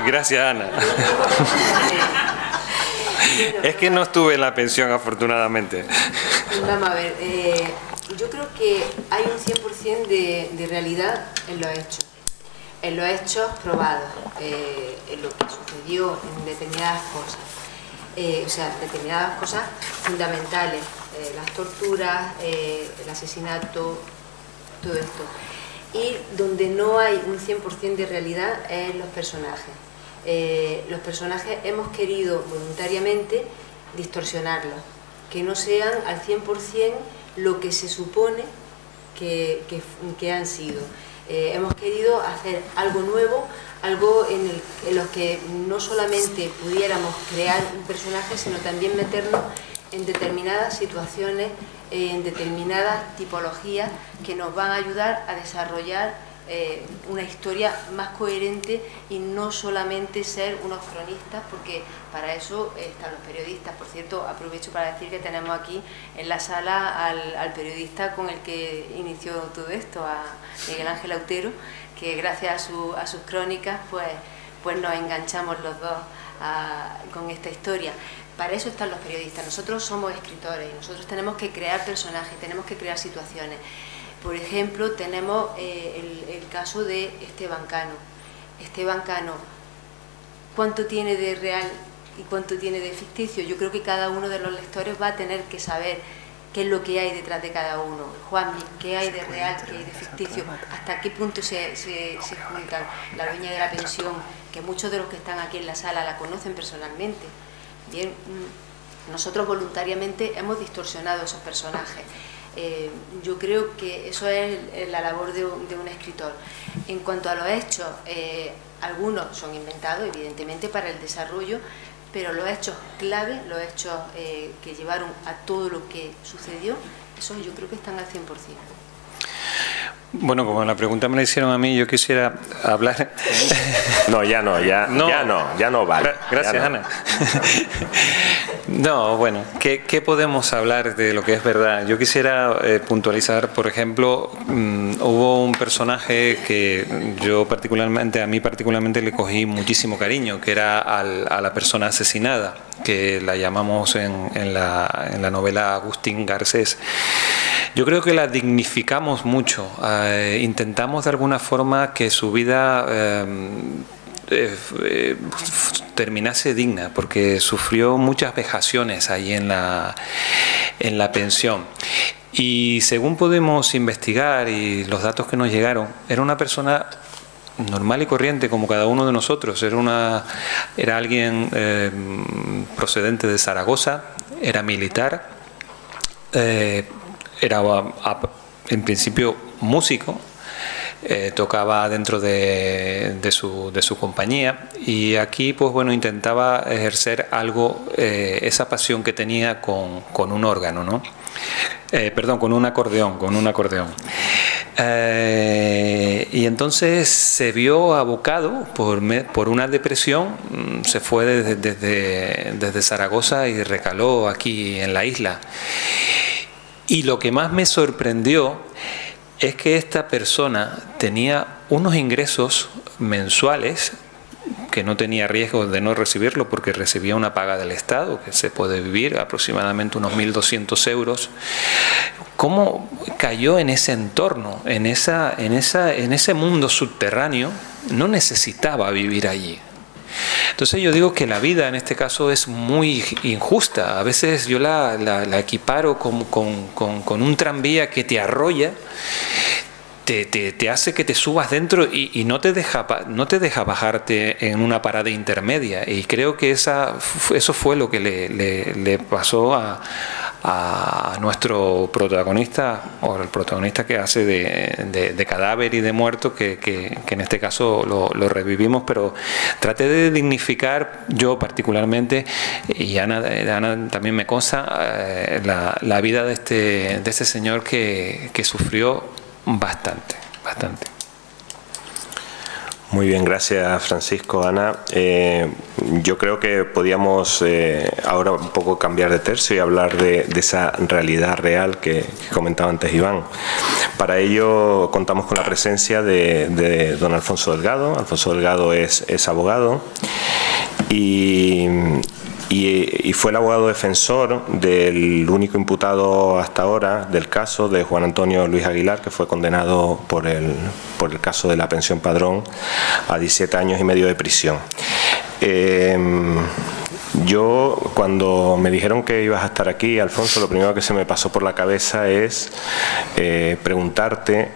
Gracias, Ana. Es que no estuve en la pensión, afortunadamente. Vamos a ver, yo creo que hay un 100% de realidad en los hechos probados, en lo que sucedió en determinadas cosas, o sea, determinadas cosas fundamentales, las torturas, el asesinato, todo esto. Y donde no hay un 100% de realidad es en los personajes. Los personajes hemos querido voluntariamente distorsionarlos, que no sean al 100% lo que se supone que han sido. Hemos querido hacer algo nuevo, algo en lo que no solamente pudiéramos crear un personaje, sino también meternos en determinadas situaciones, en determinadas tipologías que nos van a ayudar a desarrollar una historia más coherente, y no solamente ser unos cronistas, porque para eso están los periodistas. Por cierto, aprovecho para decir que tenemos aquí en la sala al periodista con el que inició todo esto, a Miguel Ángel Autero, que gracias a sus crónicas pues nos enganchamos los dos con esta historia. Para eso están los periodistas. Nosotros somos escritores y nosotros tenemos que crear personajes, tenemos que crear situaciones. Por ejemplo, tenemos el caso de Esteban Cano. Esteban Cano, ¿cuánto tiene de real y cuánto tiene de ficticio? Yo creo que cada uno de los lectores va a tener que saber qué es lo que hay detrás de cada uno. Juanmi, ¿qué hay de real, qué hay de ficticio? ¿Hasta qué punto se juntan? La dueña de la pensión, que muchos de los que están aquí en la sala la conocen personalmente. Bien, nosotros voluntariamente hemos distorsionado esos personajes. Yo creo que eso es la labor de un escritor. En cuanto a los hechos, algunos son inventados, evidentemente, para el desarrollo, pero los hechos clave, los hechos que llevaron a todo lo que sucedió, esos yo creo que están al 100%. Bueno, como la pregunta me la hicieron a mí, yo quisiera hablar... No, ya no vale. Gracias, ya no. Ana. No, bueno, ¿qué podemos hablar de lo que es verdad? Yo quisiera puntualizar, por ejemplo, hubo un personaje que a mí particularmente le cogí muchísimo cariño, que era a la persona asesinada, que la llamamos en la novela Agustín Garcés. Yo creo que la dignificamos mucho, intentamos de alguna forma que su vida terminase digna, porque sufrió muchas vejaciones ahí en la pensión. Y según pudimos investigar y los datos que nos llegaron, era una persona normal y corriente como cada uno de nosotros. Era alguien procedente de Zaragoza, era militar, era en principio músico, tocaba dentro de su compañía, y aquí pues bueno, intentaba ejercer algo, esa pasión que tenía con un órgano, ¿no? Perdón, con un acordeón. Y entonces se vio abocado por una depresión, se fue desde Zaragoza y recaló aquí en la isla. Y lo que más me sorprendió es que esta persona tenía unos ingresos mensuales que no tenía riesgo de no recibirlo porque recibía una paga del Estado, que se puede vivir aproximadamente unos 1.200 euros. ¿Cómo cayó en ese entorno, en ese mundo subterráneo? No necesitaba vivir allí. Entonces yo digo que la vida en este caso es muy injusta. A veces yo la equiparo con un tranvía que te arrolla, te hace que te subas dentro y no te deja bajarte en una parada intermedia. Y creo que eso fue lo que le pasó a nuestro protagonista, o el protagonista que hace de cadáver y de muerto, que en este caso lo revivimos, pero traté de dignificar yo particularmente, y Ana también me consta, la vida de este señor que sufrió bastante. Muy bien, gracias Francisco. Ana, yo creo que podíamos ahora un poco cambiar de tercio y hablar de esa realidad real que comentaba antes Iván. Para ello contamos con la presencia de don Alfonso Delgado. Alfonso Delgado es abogado y fue el abogado defensor del único imputado hasta ahora del caso de Juan Antonio Luis Aguilar, que fue condenado por el caso de la pensión padrón a 17 años y medio de prisión. Yo, cuando me dijeron que ibas a estar aquí, Alfonso, lo primero que se me pasó por la cabeza es preguntarte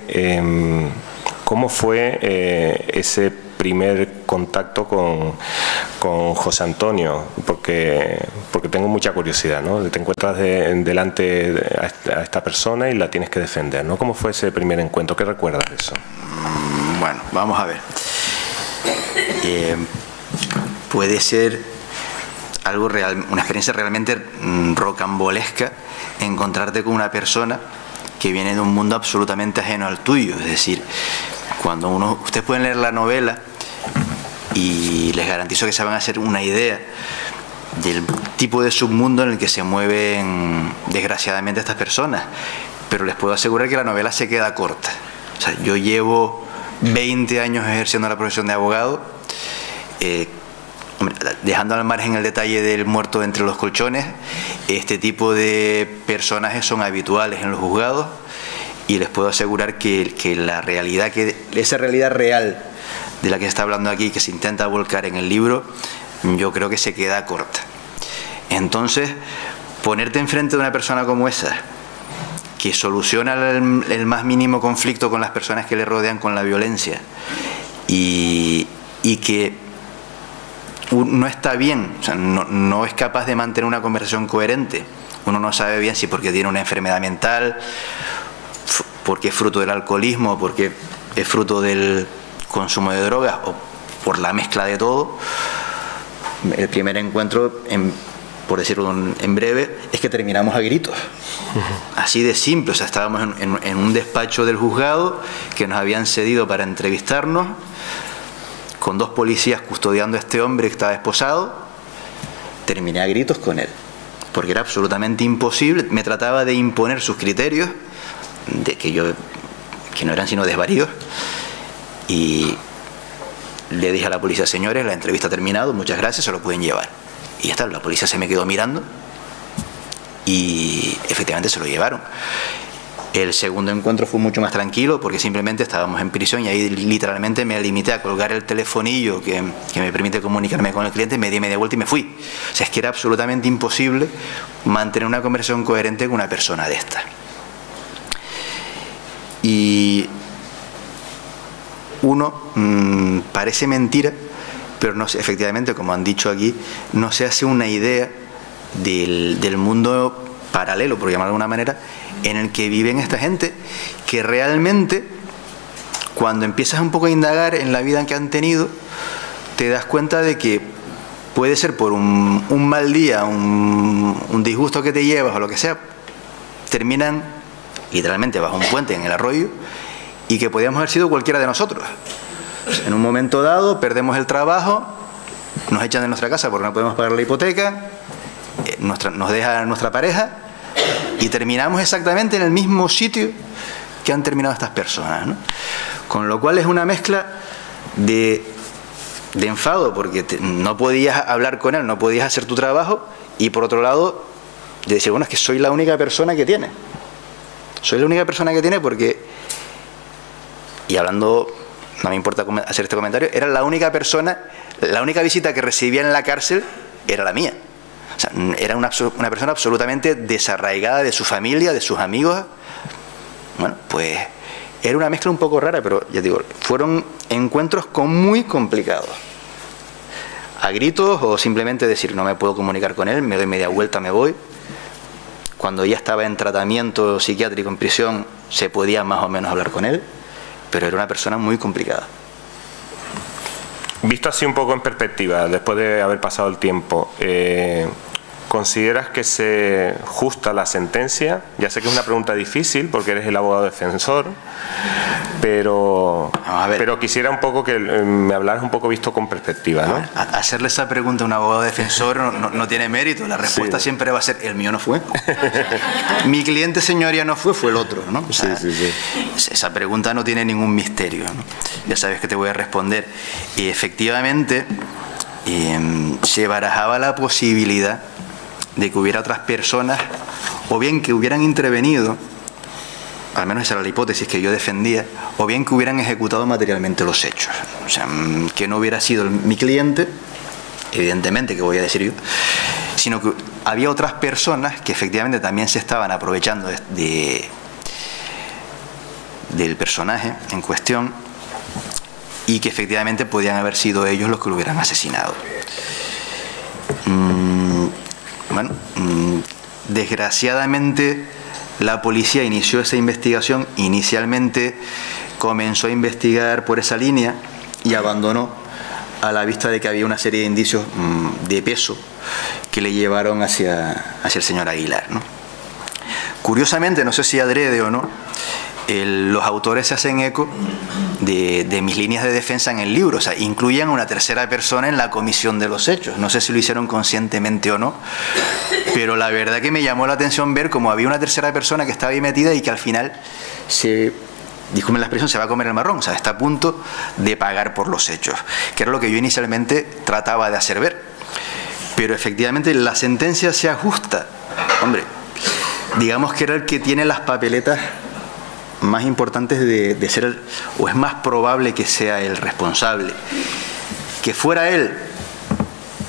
cómo fue ese primer contacto con José Antonio, porque tengo mucha curiosidad, ¿no? Te encuentras delante a esta persona y la tienes que defender, ¿no? ¿Cómo fue ese primer encuentro? ¿Qué recuerdas de eso? Bueno, vamos a ver. Puede ser algo real, una experiencia realmente rocambolesca, encontrarte con una persona que viene de un mundo absolutamente ajeno al tuyo. Es decir, cuando ustedes pueden leer la novela y les garantizo que se van a hacer una idea del tipo de submundo en el que se mueven desgraciadamente estas personas, pero les puedo asegurar que la novela se queda corta. O sea, yo llevo 20 años ejerciendo la profesión de abogado, dejando al margen el detalle del muerto entre los colchones. Este tipo de personajes son habituales en los juzgados y les puedo asegurar que esa realidad real de la que se está hablando aquí, que se intenta volcar en el libro, yo creo que se queda corta. Entonces, ponerte enfrente de una persona como esa, que soluciona el más mínimo conflicto con las personas que le rodean con la violencia, y que no está bien, o sea, no es capaz de mantener una conversación coherente. Uno no sabe bien si porque tiene una enfermedad mental, porque es fruto del alcoholismo, porque es fruto del consumo de drogas, o por la mezcla de todo. El primer encuentro, por decirlo en breve, es que terminamos a gritos. Así de simple. O sea, estábamos en un despacho del juzgado que nos habían cedido para entrevistarnos, con 2 policías custodiando a este hombre que estaba esposado. Terminé a gritos con él, porque era absolutamente imposible. Me trataba de imponer sus criterios, que no eran sino desvaríos. Y le dije a la policía: señores, la entrevista ha terminado, muchas gracias, se lo pueden llevar. Y ya está, la policía se me quedó mirando y efectivamente se lo llevaron. El segundo encuentro fue mucho más tranquilo, porque simplemente estábamos en prisión y ahí literalmente me limité a colgar el telefonillo que me permite comunicarme con el cliente, me di media vuelta y me fui. O sea, es que era absolutamente imposible mantener una conversación coherente con una persona de esta. Y parece mentira, pero no, efectivamente, como han dicho aquí, no se hace una idea del mundo paralelo, por llamarlo de alguna manera, en el que viven esta gente, que realmente, cuando empiezas un poco a indagar en la vida que han tenido, te das cuenta de que puede ser por un mal día, un disgusto que te llevas o lo que sea, terminan literalmente bajo un puente en el arroyo y que podíamos haber sido cualquiera de nosotros. En un momento dado perdemos el trabajo, nos echan de nuestra casa porque no podemos pagar la hipoteca, nos deja nuestra pareja y terminamos exactamente en el mismo sitio que han terminado estas personas, ¿no? Con lo cual es una mezcla de enfado porque no podías hablar con él, no podías hacer tu trabajo, y por otro lado de decir, bueno, es que soy la única persona que tiene. Soy la única persona que tiene porque, y hablando, no me importa hacer este comentario, era la única persona, la única visita que recibía en la cárcel era la mía. O sea, era una persona absolutamente desarraigada de su familia, de sus amigos. Bueno, pues era una mezcla un poco rara, pero ya digo, fueron encuentros muy complicados. A gritos o simplemente decir, no me puedo comunicar con él, me doy media vuelta, me voy. Cuando ya estaba en tratamiento psiquiátrico en prisión, se podía más o menos hablar con él, pero era una persona muy complicada. Visto así un poco en perspectiva, después de haber pasado el tiempo, ¿consideras que se justa la sentencia? Ya sé que es una pregunta difícil porque eres el abogado defensor, pero quisiera un poco que me hablaras un poco visto con perspectiva, ¿no? Hacerle esa pregunta a un abogado defensor no tiene mérito. La respuesta siempre va a ser, el mío no fue. Mi cliente, señoría, no fue el otro, ¿no? O sea, esa pregunta no tiene ningún misterio, ¿no? Ya sabes que te voy a responder. Y efectivamente se barajaba la posibilidad de que hubiera otras personas, o bien que hubieran intervenido, al menos esa era la hipótesis que yo defendía, o bien que hubieran ejecutado materialmente los hechos. O sea, que no hubiera sido mi cliente, evidentemente, que voy a decir yo, sino que había otras personas que efectivamente también se estaban aprovechando del personaje en cuestión y que efectivamente podían haber sido ellos los que lo hubieran asesinado. Bueno, desgraciadamente la policía inició esa investigación. Inicialmente comenzó a investigar por esa línea y abandonó a la vista de que había una serie de indicios de peso que le llevaron hacia el señor Aguilar, ¿no? Curiosamente, no sé si adrede o no, los autores se hacen eco de mis líneas de defensa en el libro. O sea, incluyen a una tercera persona en la comisión de los hechos. No sé si lo hicieron conscientemente o no, pero la verdad que me llamó la atención ver cómo había una tercera persona que estaba ahí metida y que al final disculpen la expresión, se va a comer el marrón. O sea, está a punto de pagar por los hechos, que era lo que yo inicialmente trataba de hacer ver. Pero efectivamente la sentencia se ajusta. Hombre, digamos que era el que tiene las papeletas más importantes de ser, o es más probable que sea el responsable. Que fuera él,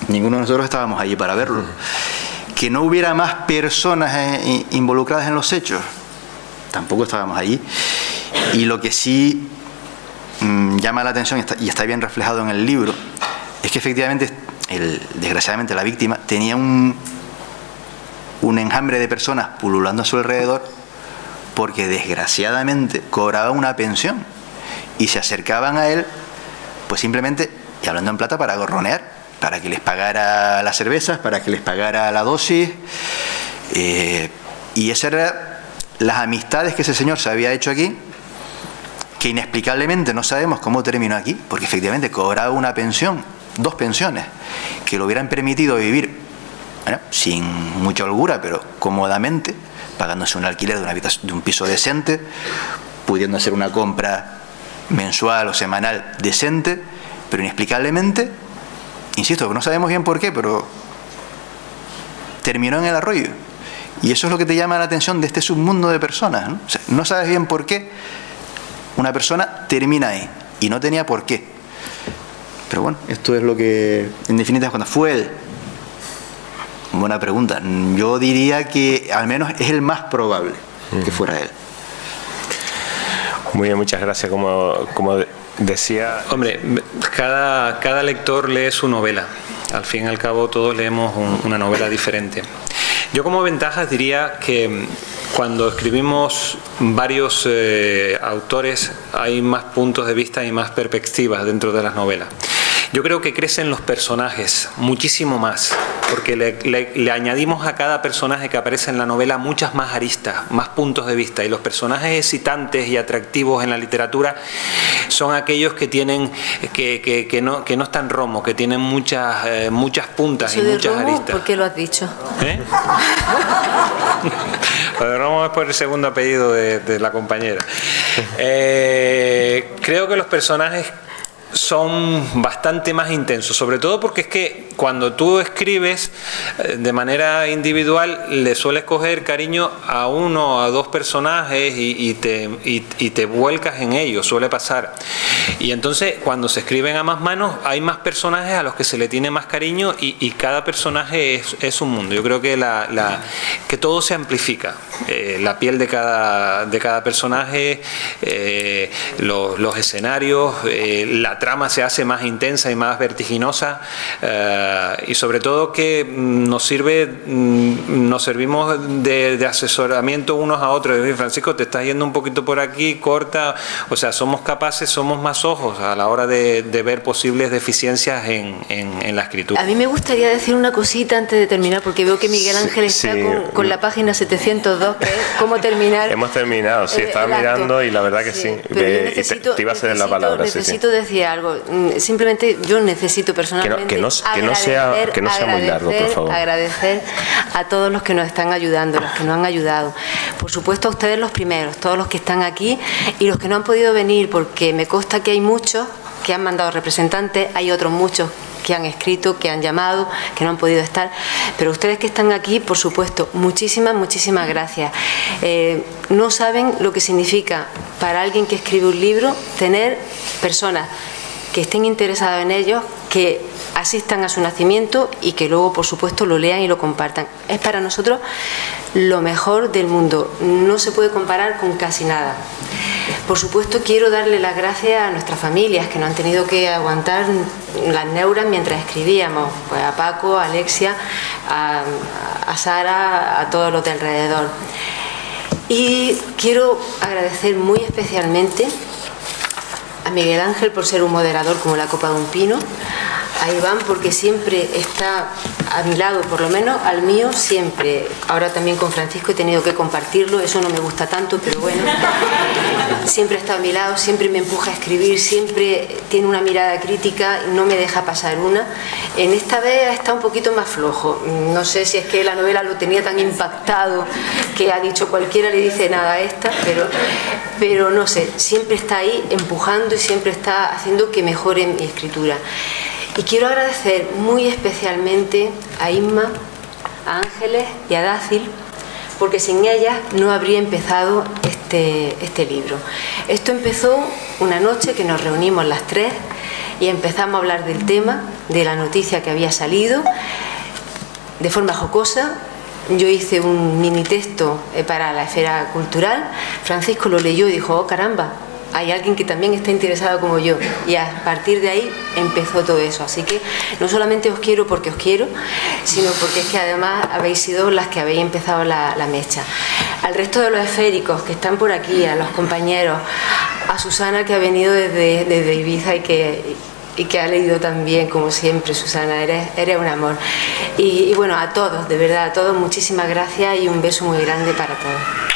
ninguno de nosotros estábamos allí para verlo. Que no hubiera más personas involucradas en los hechos, tampoco estábamos allí. Y lo que sí llama la atención y está bien reflejado en el libro es que efectivamente desgraciadamente la víctima tenía un enjambre de personas pululando a su alrededor, porque desgraciadamente cobraba una pensión y se acercaban a él pues simplemente, y hablando en plata, para gorronear, para que les pagara las cervezas, para que les pagara la dosis, y esas eran las amistades que ese señor se había hecho aquí, que inexplicablemente no sabemos cómo terminó aquí, porque efectivamente cobraba una pensión, 2 pensiones, que lo hubieran permitido vivir, bueno, sin mucha holgura, pero cómodamente, pagándose un alquiler de un piso decente, pudiendo hacer una compra mensual o semanal decente, pero inexplicablemente, insisto, que no sabemos bien por qué, pero terminó en el arroyo. Y eso es lo que te llama la atención de este submundo de personas, ¿no? O sea, no sabes bien por qué una persona termina ahí, y no tenía por qué. Pero bueno, esto es lo que, en definitiva, cuando fue él. Buena pregunta. Yo diría que al menos es el más probable que fuera él. Muy bien, muchas gracias. Como decía... Hombre, cada lector lee su novela. Al fin y al cabo todos leemos una novela diferente. Yo como ventajas diría que cuando escribimos varios autores hay más puntos de vista y más perspectivas dentro de las novelas. Yo creo que crecen los personajes muchísimo más porque le añadimos a cada personaje que aparece en la novela muchas más aristas, más puntos de vista, y los personajes excitantes y atractivos en la literatura son aquellos que tienen que no están romos, que tienen muchas puntas y muchas aristas. ¿Por qué lo has dicho? Lo de Romo es por el segundo apellido de la compañera. Creo que los personajes son bastante más intensos, sobre todo porque es que cuando tú escribes de manera individual le sueles coger cariño a uno o a dos personajes y te vuelcas en ellos, suele pasar. Y entonces cuando se escriben a más manos hay más personajes a los que se le tiene más cariño y cada personaje es un mundo. Yo creo que que todo se amplifica, la piel de cada personaje, los escenarios, la trama se hace más intensa y más vertiginosa, y sobre todo que nos servimos de asesoramiento unos a otros. Francisco, te estás yendo un poquito por aquí, corta. O sea, somos más ojos a la hora de ver posibles deficiencias en la escritura. A mí me gustaría decir una cosita antes de terminar, porque veo que Miguel Ángel está con la página 702, que es cómo terminar. Hemos terminado, sí, estaba mirando y la verdad que sí. Pero te iba a ceder la palabra. Necesito decir algo. Simplemente yo necesito personalmente que no sea muy largo, por favor. Agradecer a todos los que nos están ayudando, los que nos han ayudado. Por supuesto a ustedes los primeros, todos los que están aquí y los que no han podido venir, porque me consta que hay muchos que han mandado representantes, hay otros muchos que han escrito, que han llamado, que no han podido estar, pero ustedes que están aquí, por supuesto, muchísimas gracias. No saben lo que significa para alguien que escribe un libro tener personas que estén interesados en ellos, que asistan a su nacimiento y que luego, por supuesto, lo lean y lo compartan. Es para nosotros lo mejor del mundo, no se puede comparar con casi nada. Por supuesto, quiero darle las gracias a nuestras familias que no han tenido que aguantar las neuras mientras escribíamos, pues a Paco, a Alexia, a Sara, a todos los de alrededor. Y quiero agradecer muy especialmente a Miguel Ángel por ser un moderador como la copa de un pino, a Iván porque siempre está a mi lado, por lo menos al mío siempre. Ahora también con Francisco he tenido que compartirlo, eso no me gusta tanto, pero bueno, siempre está a mi lado, siempre me empuja a escribir, siempre tiene una mirada crítica y no me deja pasar una. En esta vez está un poquito más flojo, no sé si es que la novela lo tenía tan impactado que ha dicho cualquiera le dice nada a esta, pero no sé, siempre está ahí empujando y siempre está haciendo que mejore mi escritura. Y quiero agradecer muy especialmente a Inma, a Ángeles y a Dácil, porque sin ellas no habría empezado este libro. Esto empezó una noche que nos reunimos las tres y empezamos a hablar del tema, de la noticia que había salido, de forma jocosa. Yo hice un mini texto para la esfera cultural, Francisco lo leyó y dijo, oh caramba, hay alguien que también está interesado como yo, y a partir de ahí empezó todo eso. Así que no solamente os quiero porque os quiero, sino porque es que además habéis sido las que habéis empezado la mecha. Al resto de los esféricos que están por aquí, a los compañeros, a Susana que ha venido desde Ibiza y que ha leído también, como siempre. Susana, eres un amor. Y bueno, a todos, de verdad, a todos, muchísimas gracias y un beso muy grande para todos.